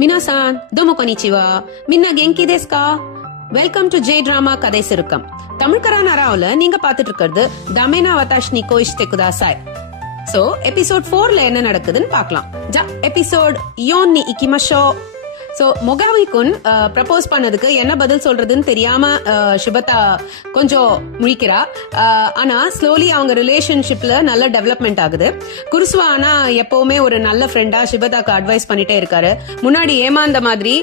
மினாசான் தோமோ கொனிச்சிவா மின்னா கெங்கி தேஸ்கா. Welcome to J drama கதை சுருக்கம். தமிழ்கரா நராவுல நீங்க பாத்துட்டு இருக்கிறது டமேனா வதாஷ் நிக்கோ இஷ்டே குதாசாய். சோ எபிசோட் 4ல என்ன நடக்குதுன்னு பார்க்கலாம். எபிசோட் யோன் நீ இக்கிமஷோ. சோ மொகாமிக்குன் ப்ரப்போஸ் பண்ணதுக்கு என்ன பதில் சொல்றதுன்னு தெரியாம ஷிபதா கொஞ்சம் முழிக்கிறா. ஆனா ஸ்லோலி அவங்க ரிலேஷன்ஷிப்ல நல்ல டெவலப்மெண்ட் ஆகுது. குருசுவா ஆனா எப்பவுமே ஒரு நல்ல ஃப்ரெண்டா ஷிபதாக்கு அட்வைஸ் பண்ணிட்டே இருக்காரு. முன்னாடி ஏமாந்த மாதிரி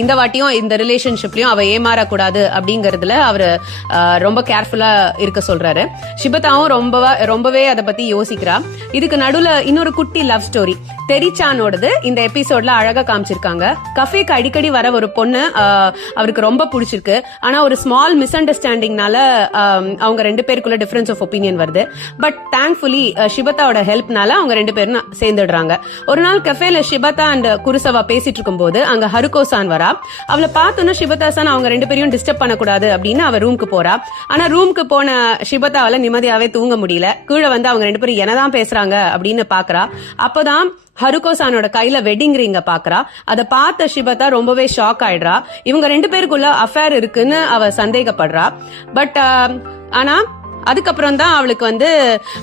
இந்த வாட்டியும் இந்த ரிலேஷன்ஷிப்லயும் அவ ஏமாறக்கூடாது அப்படிங்கறதுல அவரு ரொம்ப கேர்ஃபுல்லா இருக்க சொல்றாரு. ஷிபதாவும் ரொம்பவே அதை பத்தி யோசிக்கிறா. இதுக்கு நடுவுல இன்னொரு குட்டி லவ் ஸ்டோரி தெரிச்சானோடது இந்த எபிசோட்ல அழகா காமிச்சிருக்காங்க. கஃபேக்கு அடிக்கடி வர ஒரு பொண்ணு அவருக்கு ரொம்ப பிடிச்சிருக்கு. ஆனா ஒரு ஸ்மால் மிஸ் அண்டர்ஸ்டாண்டிங்னால அவங்க ரெண்டு பேருக்குள்ள டிஃபரன்ஸ் ஆஃப் ஒப்பீனியன் வருது. பட் தேங்க்ஃபுல்லி ஷிபதாவோட ஹெல்ப்னால அவங்க ரெண்டு பேரும் சேர்ந்துடுறாங்க. ஒரு நாள் கஃபேல ஷிபதா அண்ட் குருசவா பேசிட்டு இருக்கும் போது அங்க ஹருகோ-சான் வரா. அவளை பார்த்தோன்னா ஷிபதா-சான் அவங்க ரெண்டு பேரையும் டிஸ்டர்ப் பண்ணக்கூடாது அப்படின்னு அவ ரூமுக்கு போறா. ஆனா ரூமுக்கு போன ஷிபதாவால நிம்மதியாவே தூங்க முடியல. கீழே வந்து அவங்க ரெண்டு பேரும் என்னதான் பேசுறாங்க அப்படின்னு பாக்குறா. அப்பதான் ஹருகோ-சானோட கையில வெட்டிங் ரிங்க பாக்குறா. அத பார்த்த ஷிபதா ரொம்பவே ஷாக் ஆயிடுறா. இவங்க ரெண்டு பேருக்குள்ள அஃபேர் இருக்குன்னு அவ சந்தேகப்படுறா. பட் ஆனா அதுக்கப்புறம் தான் அவளுக்கு வந்து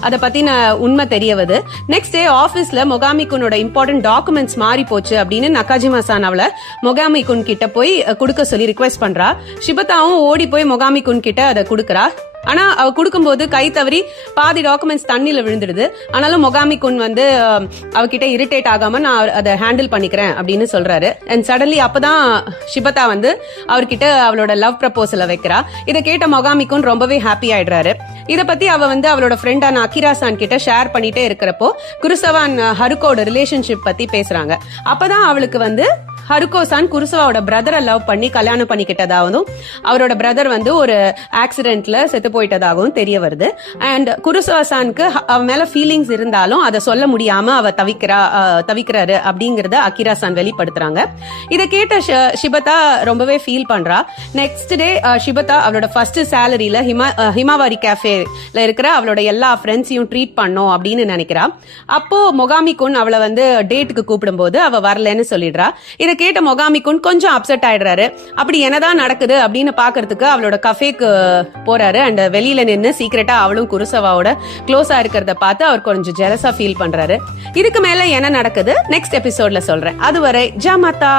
அத பத்தின உண்மை தெரியவது. நெக்ஸ்ட் டே ஆபீஸ்ல மொகாமிகுனோட இம்பார்ட்டன்ட் டாக்குமெண்ட்ஸ் மாறி போச்சு அப்படின்னு நகாஜிமா-சான் அவளை மொகாமிகுன் கிட்ட போய் குடுக்க சொல்லி ரிக்வெஸ்ட் பண்றா. ஷிபதாவும் ஓடி போய் மொகாமிகுன் கிட்ட அதை குடுக்கறா. ஆனா அவ குடுக்கும்போது கை தவறி பாதி டாக்குமெண்ட்ஸ் தண்ணில விழுந்துடுது. ஆனாலும் மொகாமிகுன் வந்து அவகிட்ட இரிட்டேட் ஆகாம நான் அதை ஹேண்டில் பண்ணிக்கிறேன் அப்படின்னு சொல்றாரு. அண்ட் சடன்லி அப்பதான் ஷிபதா வந்து அவர்கிட்ட அவளோட லவ் ப்ரப்போசலை வைக்கிறா. இதை கேட்ட மொகாமிகுன் ரொம்பவே ஹாப்பி ஆயிடுறாரு. இத பத்தி அவ வந்து அவளோட ஃப்ரெண்டான அகிரா-சான் கிட்ட ஷேர் பண்ணிட்டே இருக்கிறப்போ குருசவா ஹருகோட ரிலேஷன்ஷிப் பத்தி பேசுறாங்க. அப்பதான் அவளுக்கு வந்து ஹருகோ-சான் குருசவாவோட பிரதரை லவ் பண்ணி கல்யாணம் பண்ணிக்கிட்டதாகவும் அவரோட பிரதர் வந்து ஒரு ஆக்சிடென்ட்ல செத்து போயிட்டதாகவும் தெரிய வருது. அண்ட் குருசவா-சானுக்கு அவ மேல ஃபீலிங்ஸ் இருந்தாலும் அதை சொல்ல முடியாம அவ தவிக்கிறாரு அப்படிங்கறத அகிரா-சான் வெளிப்படுத்துறாங்க. இதை கேட்ட ஷிபதா ரொம்பவே ஃபீல் பண்றா. நெக்ஸ்ட் டே ஷிபதா அவளோட ஃபர்ஸ்ட் சேலரியில ஹிமாவாரி கேஃபேல இருக்கிற அவளோட எல்லா ஃப்ரெண்ட்ஸையும் ட்ரீட் பண்ணோம் அப்படின்னு நினைக்கிறா. அப்போ மொகாமிகுன் அவளை வந்து டேட்டுக்கு கூப்பிடும் போது அவ வரலன்னு சொல்லிடுறா. இதை கேட்ட மொகாமிகுன் கொஞ்சம் அப்செட் ஆயிடுறாரு. அப்படி என்னதான் நடக்குது அப்படின்னு பாக்குறதுக்கு அவளோட கஃபேக்கு போறாரு. அண்ட் வெளியில நின்னு சீக்கிரட்டா அவளும் குருசவாவோட க்ளோஸா இருக்கிறத பார்த்து அவர் கொஞ்சம் ஜெலஸா ஃபீல் பண்றாரு. இதுக்கு மேல என்ன நடக்குது நெக்ஸ்ட் எபிசோட்ல சொல்றேன். அதுவரை ஜாமாத்தா.